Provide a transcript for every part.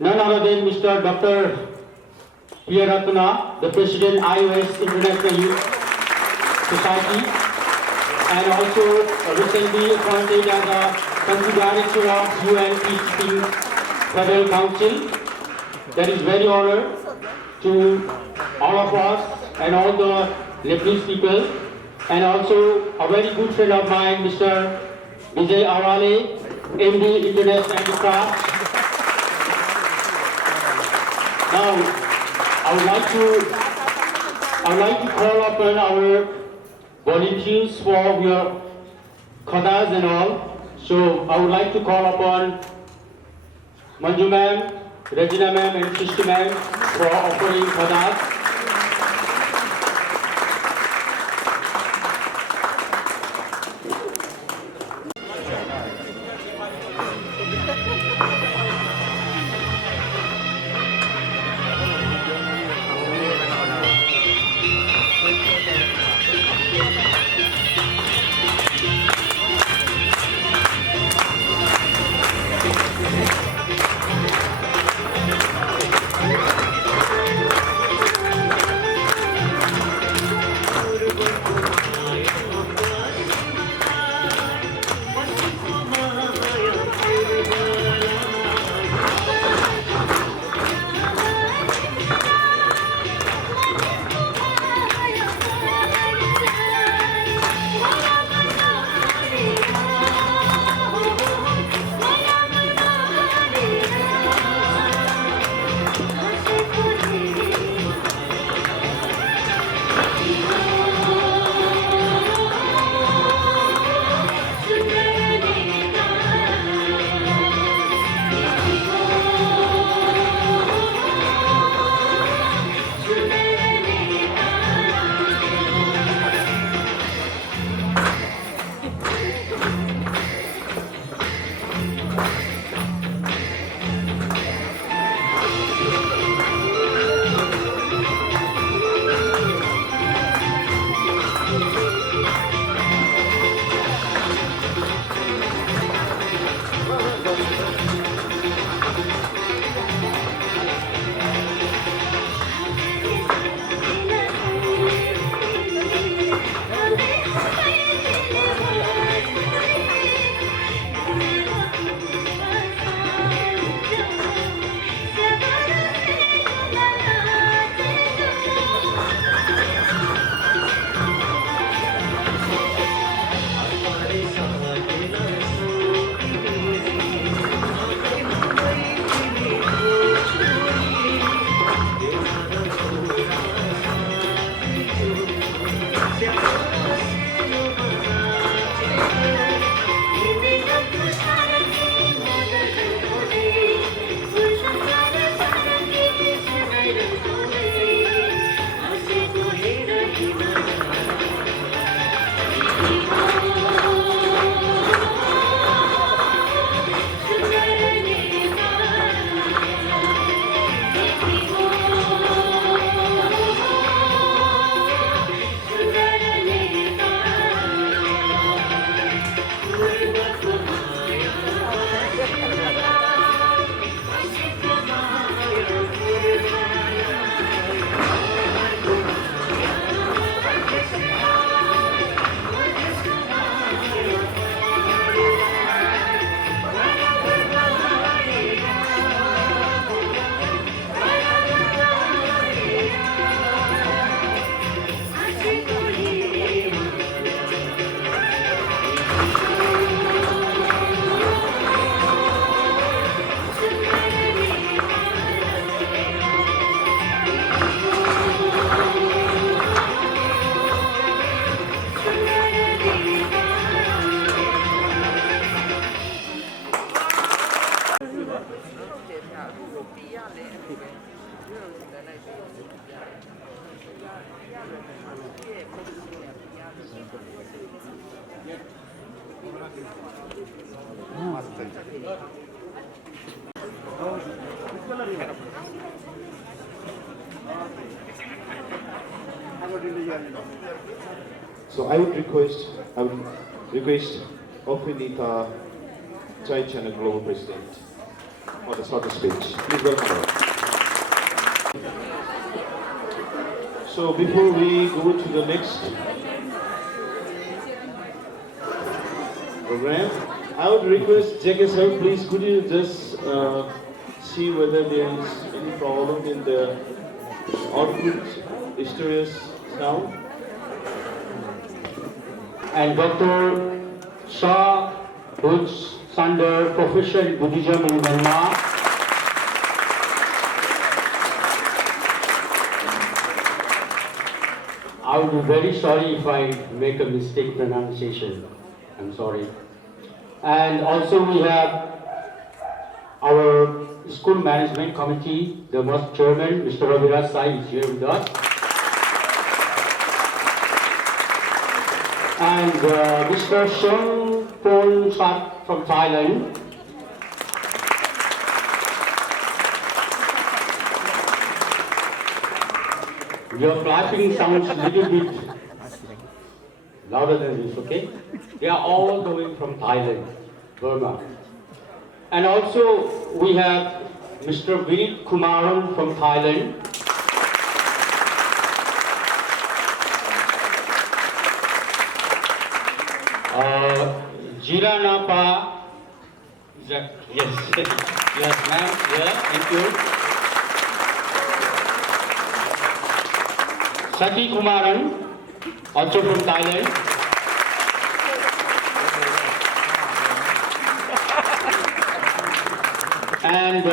None other than Mr. Dr. Pieratna, the President iOS International Youth Society, and also recently appointed as a Country Director of UN Peacekeeping Federal Council. That is very honor to all of us and all the Nepalese people, and also a very good friend of mine, Mr. Vijay Awale, MD International Handicraft. Now, I would like to call upon our volunteers for your khadas and all. So I would like to call upon Manju ma'am, Regina ma'am, and Srishti ma'am for offering khadas. So I would request Ofinita Chai Channel Global President for the shorter speech. Please welcome. So before we go to the next program, I would request Jackie sir, please could you just see whether there is any problem in the output stereo sound. And Dr. Shah Butch Sander, Professor in Buddhism in Myanmar. I would be very sorry if I make a mistake pronunciation. I'm sorry. And also we have our school management committee, the most chairman, Mr. Raviraj Sai is here with us. And Mr. Song Pon Sat from Thailand. Your clapping sounds a little bit louder than this, okay? They are all coming from Thailand, Burma. And also we have Mr. Vinit Kumaran from Thailand. Jira Napa, yes, yes ma'am, yeah, thank you. Sati Kumaran, also from Thailand. And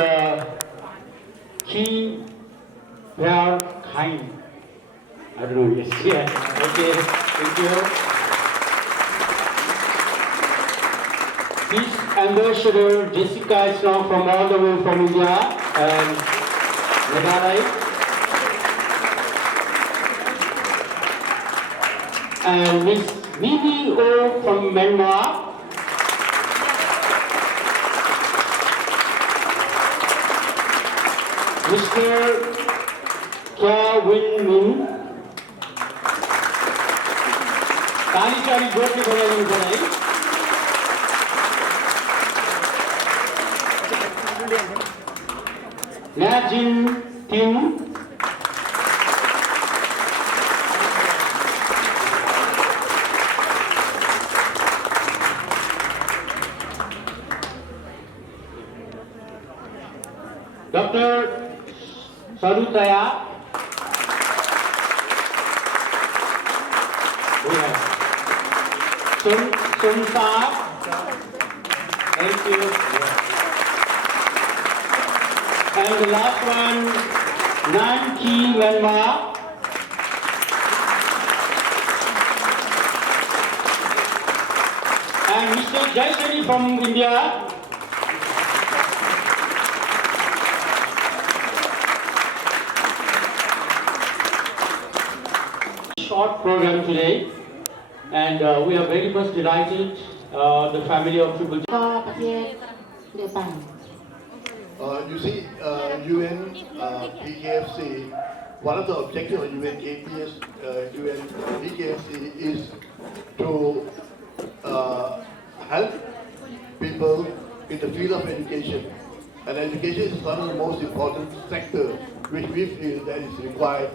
Ki Pyar Khain, I don't know, yes, yeah, okay, thank you. This Ambassador Jessica is now from all the way from India and Meghalaya. And Miss Vivi O from Myanmar. Mr. Kya Win Min. ताली जोर के बोलेंगे Najin Tim. Dr. Sarutaya. Sun Sa. Thank you. And the last one, Nan Ki Myanmar. And Mr. Jaiswari from India. Short program today, and we are very much delighted, the family of Triple J. You see, UN PKFC, one of the objectives of UN PKFC is to help people in the field of education. And education is one of the most important sectors which we feel that is required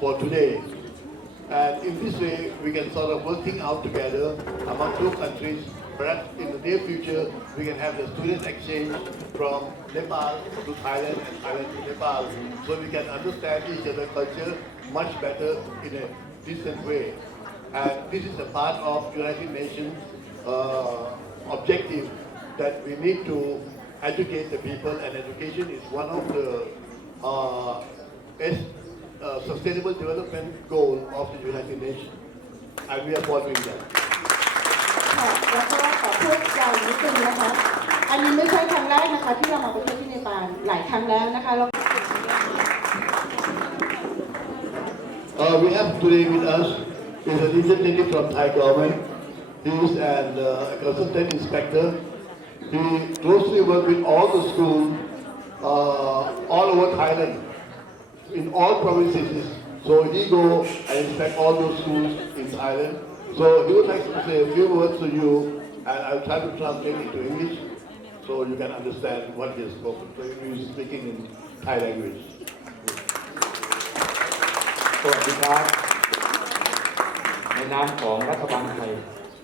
for today. And in this way, we can sort of work things out together among two countries. Perhaps in the near future, we can have the student exchange from Nepal to Thailand and Thailand to Nepal, so we can understand each other's culture much better in a decent way. And this is a part of United Nations objective that we need to educate the people, and education is one of the sustainable development goal of the United Nations, and we are following that. แล้วก็ขอพูดยาวนิดนึงนะคะอันนี้ไม่ใช่ครั้งแรกนะคะที่เรามาประเทศที่เนปาลหลายครั้งแล้วนะคะ We have today with us is a representative from Thai government. He is an consultant inspector. He closely works with all the schools all over Thailand, in all provinces. So he go and inspect all those schools in Thailand. So he would like to say a few words to you, and I'll try to translate it to English. so you can understand what he has spoken. So he is speaking in Thai language. สวัสดีครับ ในนามของรัฐบาลไทย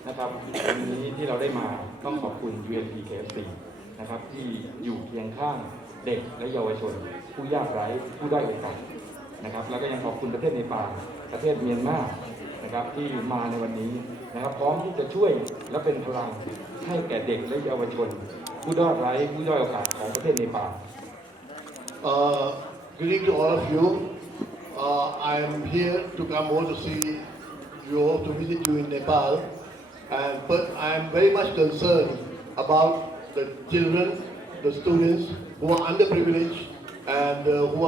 นะครับวันนี้ที่เราได้มาต้องขอบคุณ UNPKFC นะครับที่อยู่เคียงข้างเด็กและเยาวชน ผู้ยากไร้ผู้ด้อยโอกาสนะครับแล้วก็ยังขอบคุณประเทศเนปาลประเทศเมียนมานะครับที่มาในวันนี้นะครับพร้อมที่จะช่วยและเป็นพลังให้แก่เด็กและเยาวชน ผู้ด้อยไร้ผู้ด้อยโอกาสของประเทศเนปาล Greeting to all of you. I am here to come over to see you, to visit you in Nepal. But I am very much concerned about the children, the students who are underprivileged and who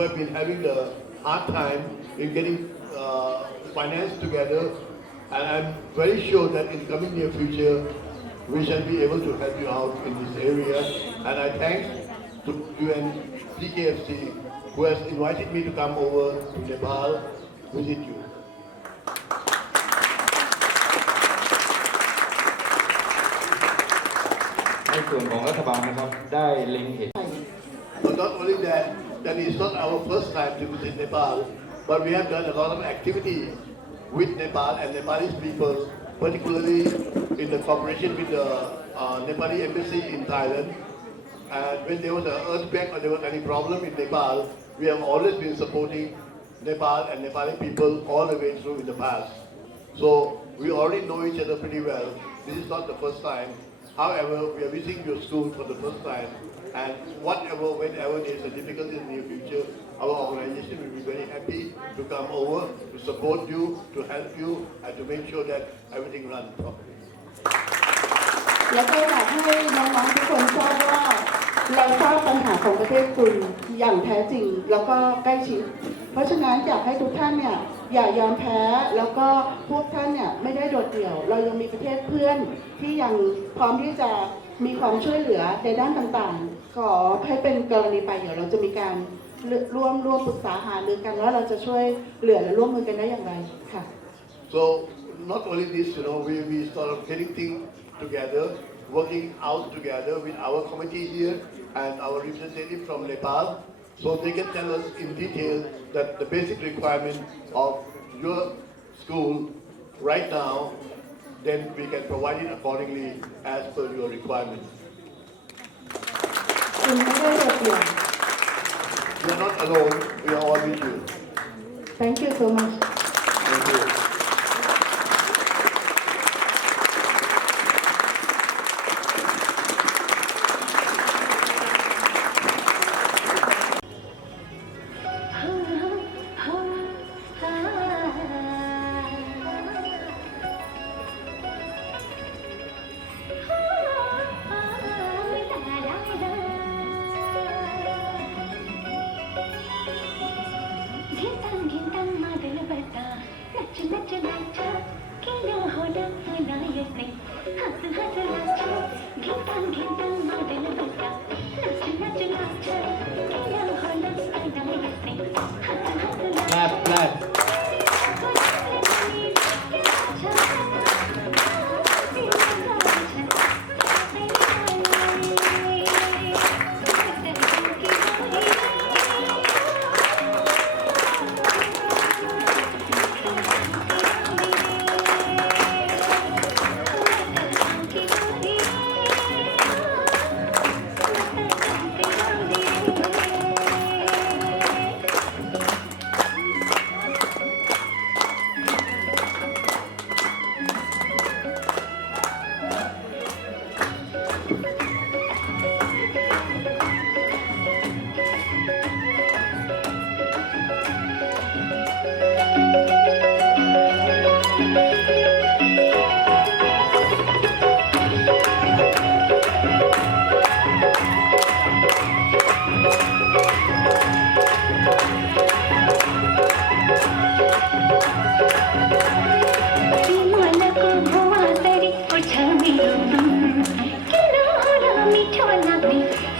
have been having a hard time in getting finance together. And I'm very sure that in coming near future, we shall be able to help you out in this area. And I thank to UNPKFC who has invited me to come over to Nepal, visit you. ในส่วนของรัฐบาลนะครับได้เล็งเห็น But not only that, that is not our first time to visit Nepal, but we have done a lot of activity with Nepal and Nepalese people, particularly in the cooperation with the Nepali embassy in Thailand. And when there was an earthquake or there was any problem in Nepal, we have always been supporting Nepal and Nepali people all the way through in the past. So we already know each other pretty well. This is not the first time. However, we are visiting your school for the first time. And whenever there is a difficulty in the near future, our organization will be very happy to come over, to support you, to help you, and to make sure that everything runs properly. แล้วก็อยากให้น้องๆทุกคนทราบว่าเราทราบปัญหาของประเทศคุณอย่างแท้จริงแล้วก็ใกล้ชิดเพราะฉะนั้นอยากให้ทุกท่านเนี่ยอย่ายอมแพ้แล้วก็พวกท่านเนี่ยไม่ได้โดดเดี่ยวเรายังมีประเทศเพื่อนที่ยังพร้อมที่จะมีความช่วยเหลือในด้านต่างๆขอให้เป็นกรณีไปเดี๋ยวเราจะมีการร่วมปรึกษาหารือกันว่าเราจะช่วยเหลือและร่วมมือกันได้อย่างไรค่ะ So not only this, we sort of getting things together, working out together with our committee here and our representative from Nepal, so they can tell us in detail that the basic requirement of your school right now, then we can provide it accordingly as per your requirement. คุณไม่ได้โดดเดี่ยว We are not alone, we are all with you. Thank you so much Thank you. แรก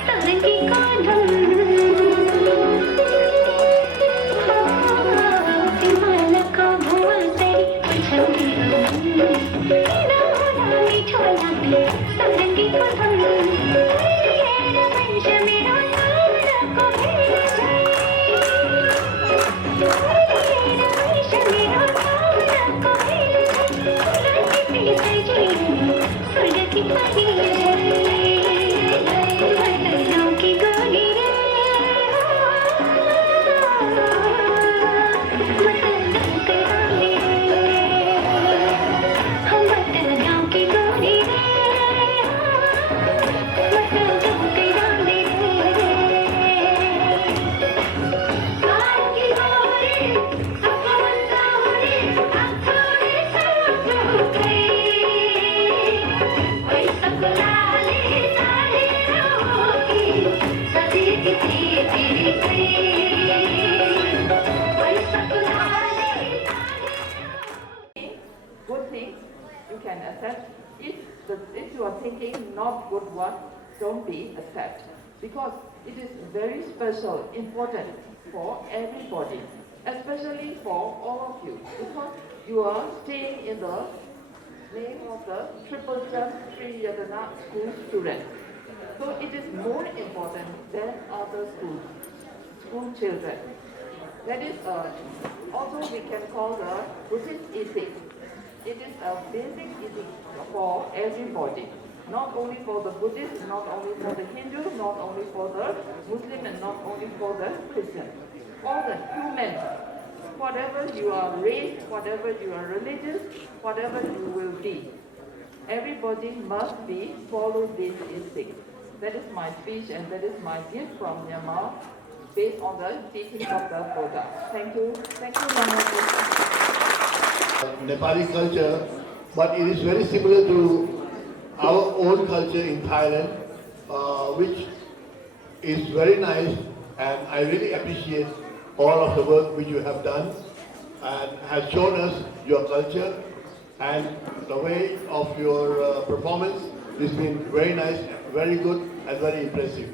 Sarangi ko if you are thinking not good one, don't be attached. Because it is very special, important for everybody, especially for all of you. Because you are staying in the name of the Triple Jump Sri Yadana school students. So it is more important than other school children. That is also we can call the Buddhist ethics. It is a basic ethics for everybody. Not only for the Buddhist, not only for the Hindu, not only for the Muslim, and not only for the Christian. All the humans, whatever you are raised, whatever you are religious, whatever you will be, everybody must be follow this ethics. That is my speech and that is my gift from Myanmar based on the teaching of the Buddha. Thank you. Thank you, Myanmar. Nepali culture, but it is very similar to our own culture in Thailand, which is very nice, and I really appreciate all of the work which you have done and has shown us your culture and the way of your performance has been very nice, very good and very impressive.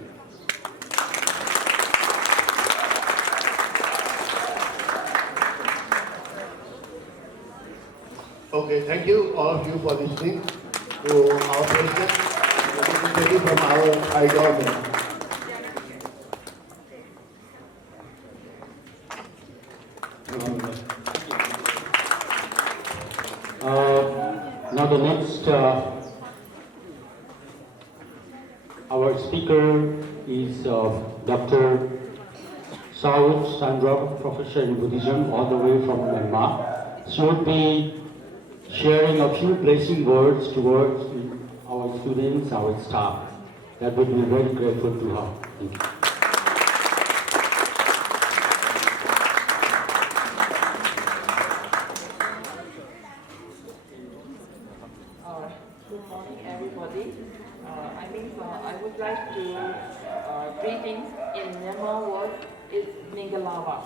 Okay, thank you all of you for listening to our president, representative from our Thai government. Now the next, our speaker is Dr. Saud Sandra, Professor in Buddhism, all the way from Myanmar. She will be sharing a few blessing words towards our students, our staff. That would be very grateful to her. Thank you. Good morning, everybody. I would like to greetings in Myanmar word is Mingalawa.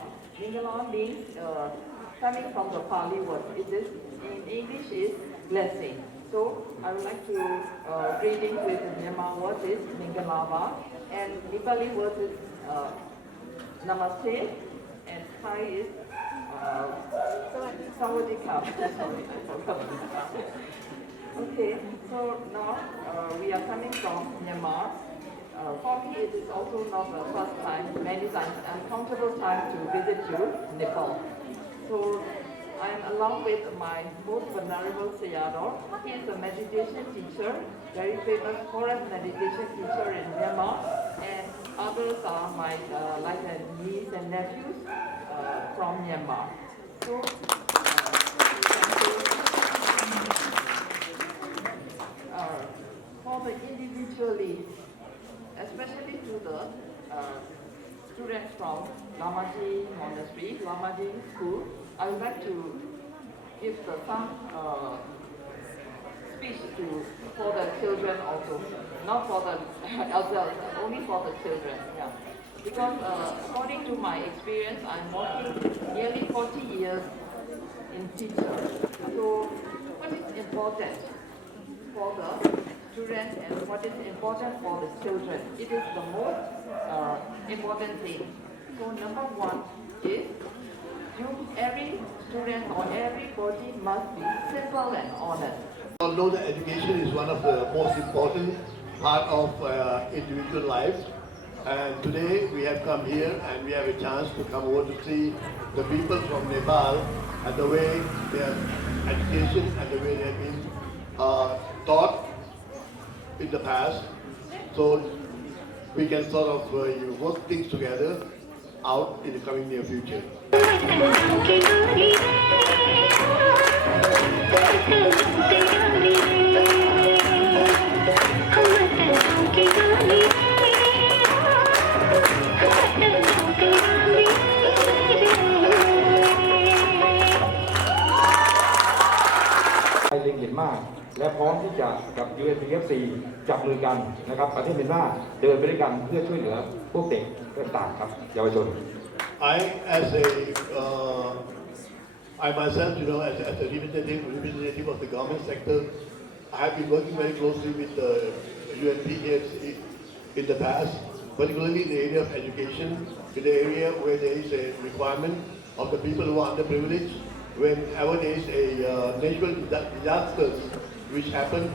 Mingalawa means coming from the Pali word. It is in English is blessing. So I would like to greetings with Myanmar word is Mingalawa, and Nepali word is Namaste, and Thai is Sawadee-krap. Sorry, I forgot. Okay, so now we are coming from Myanmar. For me, it is also not the first time, many times, uncomfortable time to visit you, Nepal. So I am along with my most vulnerable Sayadaw. He is a meditation teacher, very famous forest meditation teacher in Myanmar, and others are my like niece and nephews from Myanmar. So for the individually, especially to the students from Lamaji Monastery, Lamaji School, I would like to give some speech for the children also, not for the adults, only for the children. Yeah. Because according to my experience, I'm working nearly 40 years in teacher. So what is important for the students and what is important for the children? It is the most important thing. So number one is every student or everybody must be simple and honest. We all know that education is one of the most important part of individual life. And today we have come here and we have a chance to come over to see the people from Nepal and the way their education and the way they have been taught in the past. So we can sort of work things together out in the coming near future.ไทยเล็งเห็นมากและพร้อมที่จะกับ UNPFC จับมือกันนะครับประเทศเมียนมาเดินไปด้วยกันเพื่อช่วยเหลือพวกเด็กต่างๆครับเยาวชน I myself, as a representative of the government sector, I have been working very closely with the UNPKFC in the past, particularly in the area of education, in the area where there is a requirement of the people who are underprivileged. Whenever there is a natural disasters which happen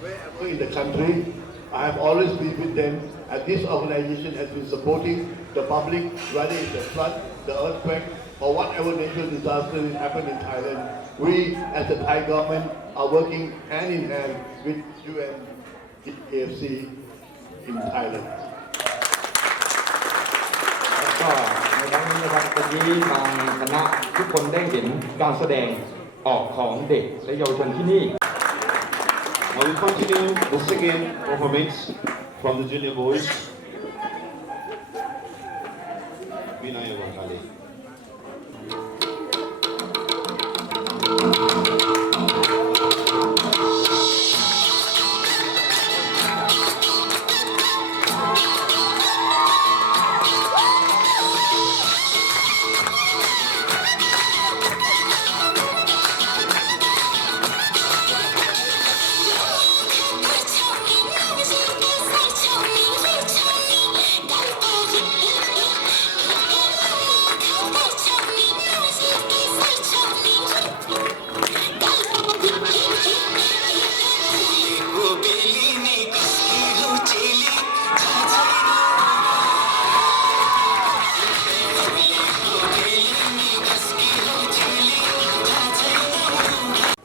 wherever in the country, I have always been with them, and this organization has been supporting the public, whether it's the flood, the earthquake, or whatever natural disaster has happened in Thailand. We, as the Thai government, are working hand in hand with UNKFC in Thailand. แล้วก็ในครั้งนี้นะครับเมื่อกี้ทางคณะทุกคนได้เห็นการแสดงออกของเด็กและเยาวชนที่นี่ Now we continue the second performance from the junior boys. Vinaya Wakali.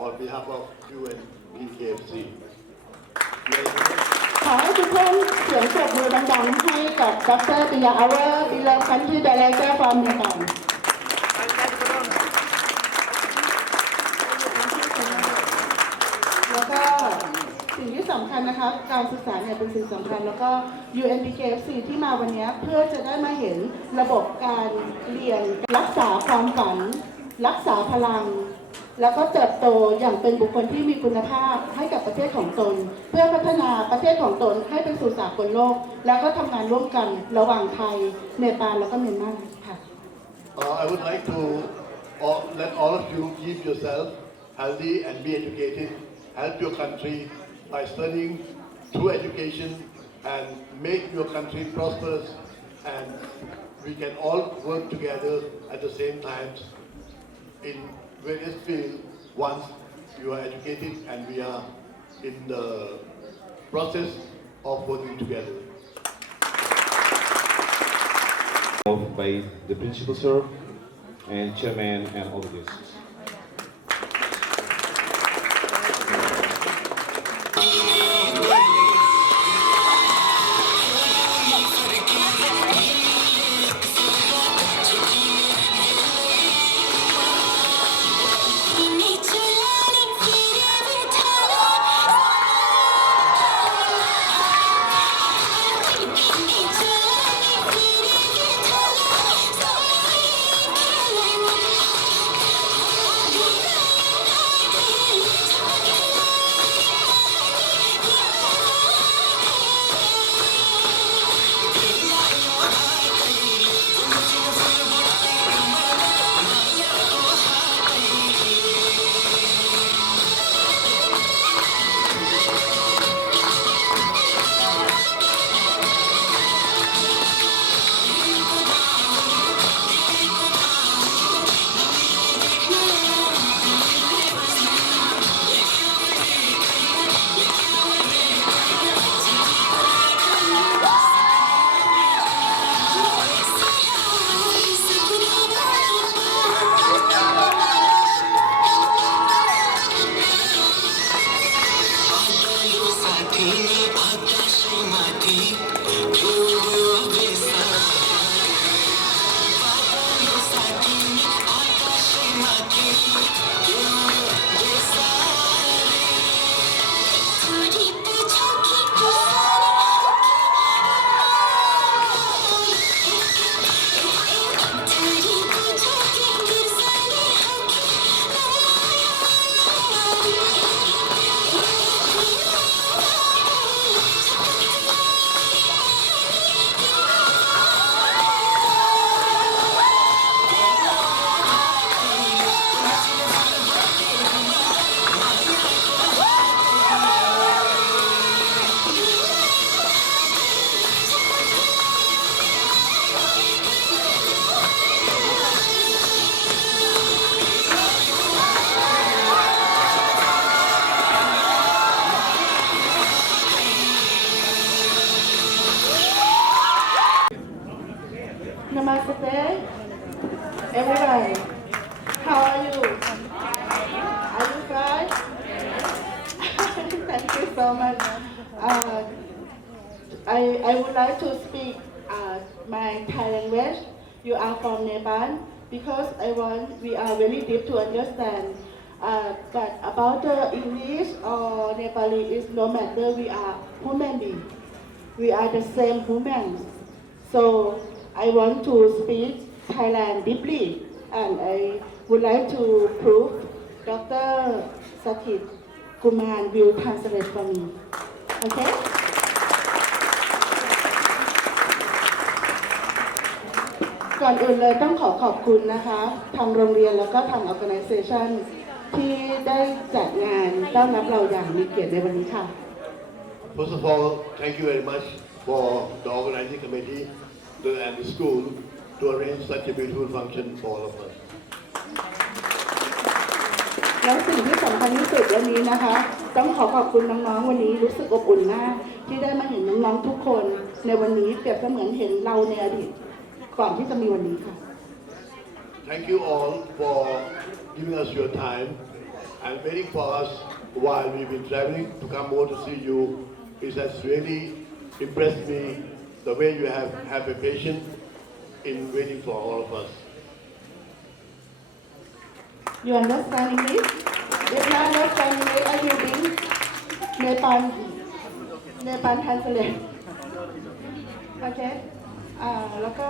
On behalf of UNPKFC. ขอให้ทุกท่านเสียงปรบมือดังๆให้กับดร. Pia Awer, Beloved Country Director from Nepal. แล้วก็สิ่งที่สำคัญนะคะการศึกษาเนี่ยเป็นสิ่งสำคัญแล้วก็ UNPKFC ที่มาวันนี้เพื่อจะได้มาเห็นระบบการเรียนรักษาความฝันรักษาพลังแล้วก็เติบโตอย่างเป็นบุคคลที่มีคุณภาพให้กับประเทศของตนเพื่อพัฒนาประเทศของตนให้เป็นสู่สากลโลกแล้วก็ทำงานร่วมกันระหว่างไทยเนปาลแล้วก็เมียนมาค่ะ I would like to let all of you keep yourself healthy and be educated, help your country by studying through education and make your country prosperous, and we can all work together at the same time in various fields once you are educated and we are in the process of working together. By the principal sir and chairman and all the guests. Namaste. Everyone, how are you? Are you fine? Thank you so much. I would like to speak my Thai language. You are from Nepal because we are very deep to understand. But about the English or Nepali is no matter. We are human beings. We are the same humans. So I want to speak Thailand deeply, and I would like to prove Dr. Sakit Kuman will translate for me. Okay? ก่อนอื่นเลยต้องขอบคุณนะคะทางโรงเรียนแล้วก็ทาง organization ที่ได้จัดงานต้อนรับเราอย่างมีเกียรติในวันนี้ค่ะ First of all, thank you very much for the organizing committee and the school to arrange such a beautiful function for all of us. แล้วสิ่งที่สำคัญที่สุดวันนี้นะคะ ต้องขอบคุณน้องๆวันนี้รู้สึกอบอุ่นมากที่ได้มาเห็นน้องๆทุกคนในวันนี้เปรียบเสมือนเห็นเราในอดีตก่อนที่จะมีวันนี้ค่ะ Thank you all for giving us your time and waiting for us while we've been traveling to come over to see you. It has really impressed me the way you have a patience in waiting for all of us. You understand English? If not understand English, I will bring Nepal translate. Okay? แล้วก็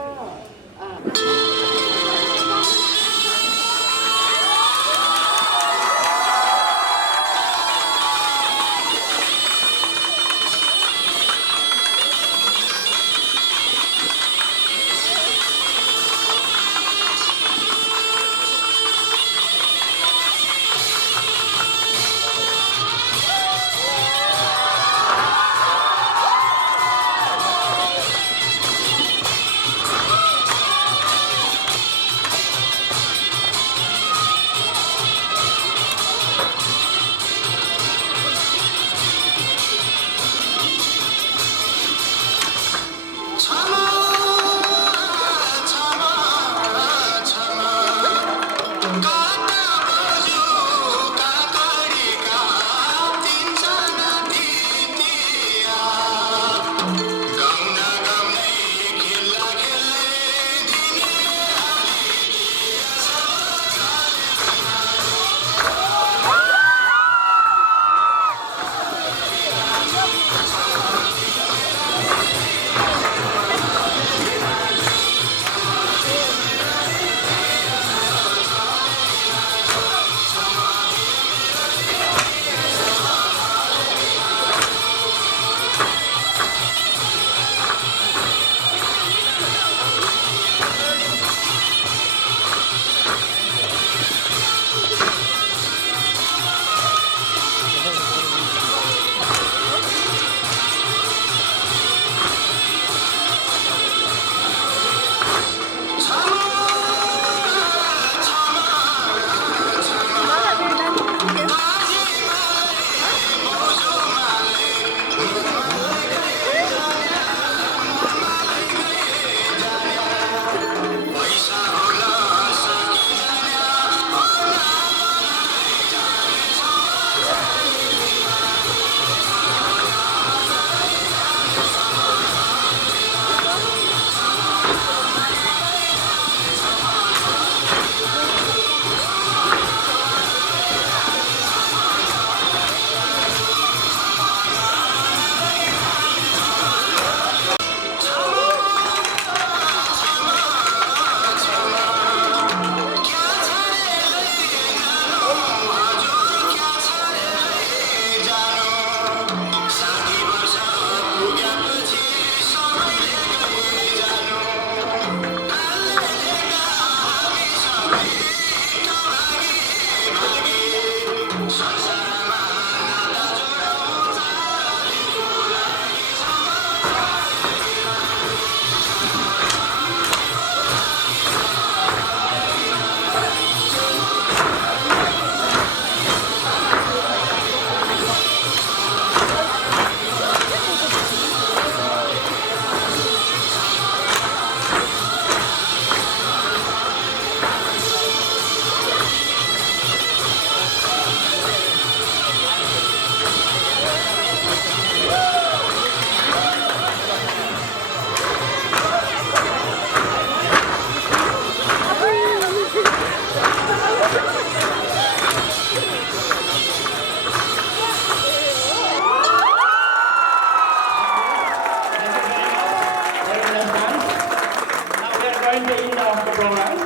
join the end of the program.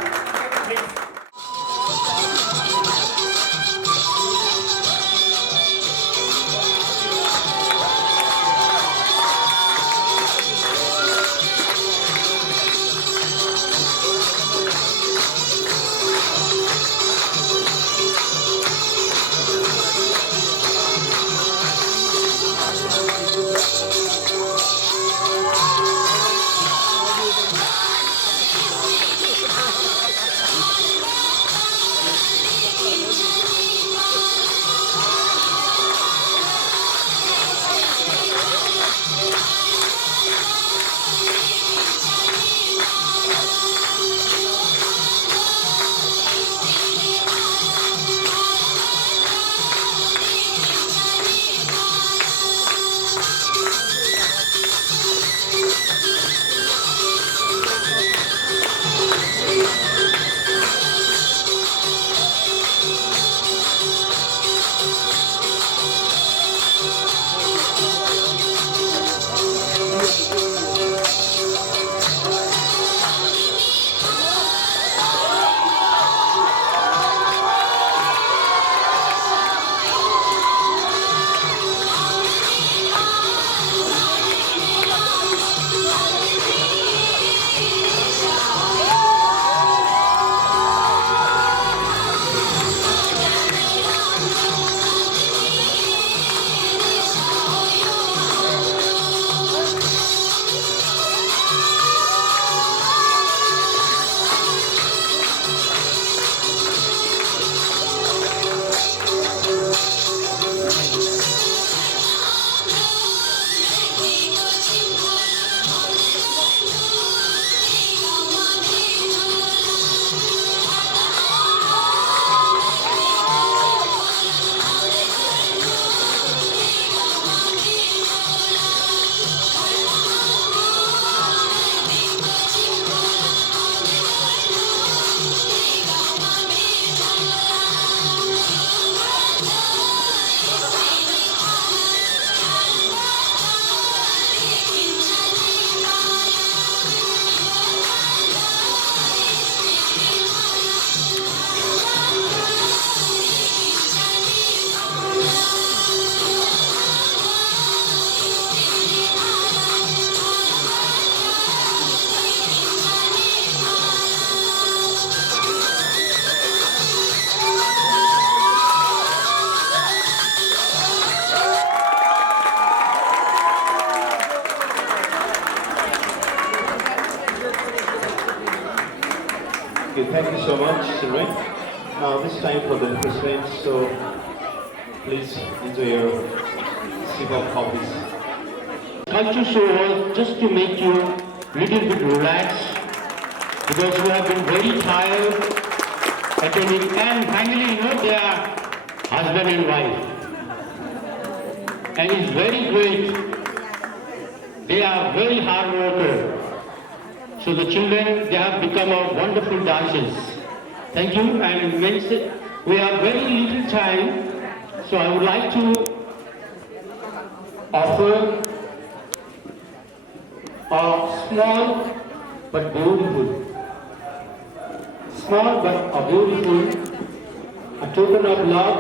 Please. Okay, thank you so much, Sirwin. Now it's time for the refreshments, so please enjoy your sip of coffees. Culture show was just to make you little bit relaxed because you have been very tired attending, and finally they are husband and wife. And it's very great. They are very hard workers. So the children, they have become a wonderful dancers. Thank you. And we have very little time, so I would like to offer a small but beautiful, a token of love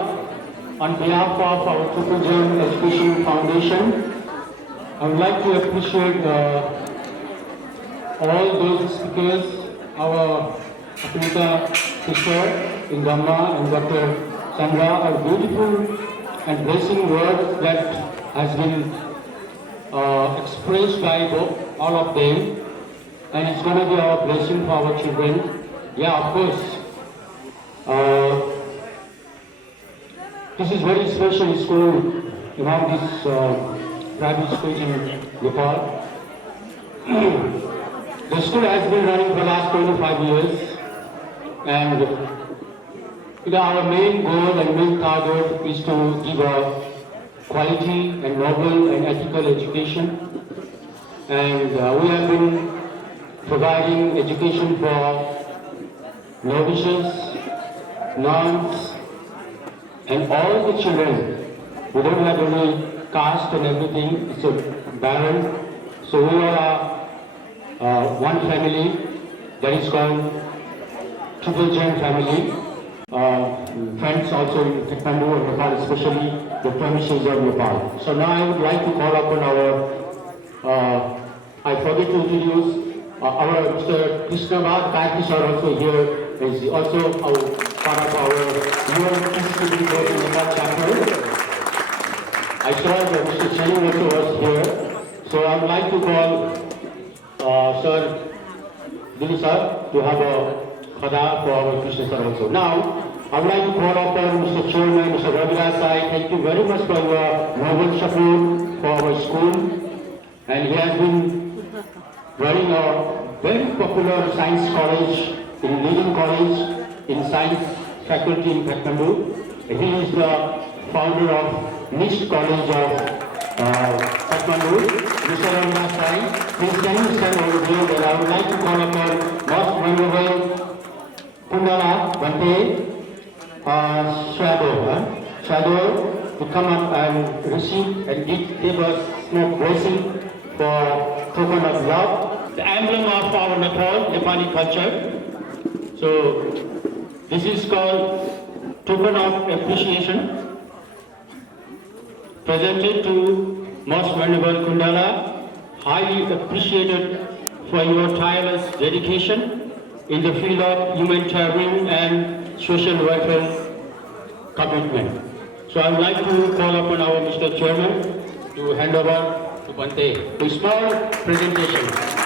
on behalf of our Triple Gem Education Foundation. I would like to appreciate all those speakers, our Apnita Kishore in Gamma and Dr. Chandra, are beautiful and blessing words that has been expressed by all of them, and it's going to be our blessing for our children. Yeah, of course. This is very special school among this private schools in Nepal. The school has been running for the last 25 years, and our main goal and main target is to give a quality and noble and ethical education. And we have been providing education for novices, nuns, and all the children. We don't have any caste and everything. It's a barren. So we are one family that is called Triple Jain family. Friends also in Kathmandu and Nepal, especially the premises of Nepal. So now I would like to call upon our, I forget to introduce our Mr. Krishnabad Kayati sir also here is also part of our UN Peacekeeping Force in Nepal chapter. I saw that Mr. Chani also was here. So I would like to call Sir Dili sir to have a khada for our Krishna sir also. Now, I would like to call upon Mr. Chairman, Mr. Raviraj Sai. Thank you very much for your noble support for our school. And he has been running a very popular science college, in leading college in science faculty in Kathmandu. He is the founder of NIST College of Kathmandu. Mr. Raviraj Sai, please can you stand over here that I would like to call upon most venerable Kundala Bante Shadow to come up and receive and give us smoke blessing for token of love, the emblem of our Nepali culture. So this is called token of appreciation presented to most venerable Kundala, highly appreciated for your tireless dedication in the field of humanitarian and social welfare commitment. So I would like to call upon our Mr. Chairman to hand over to Bante to small presentation.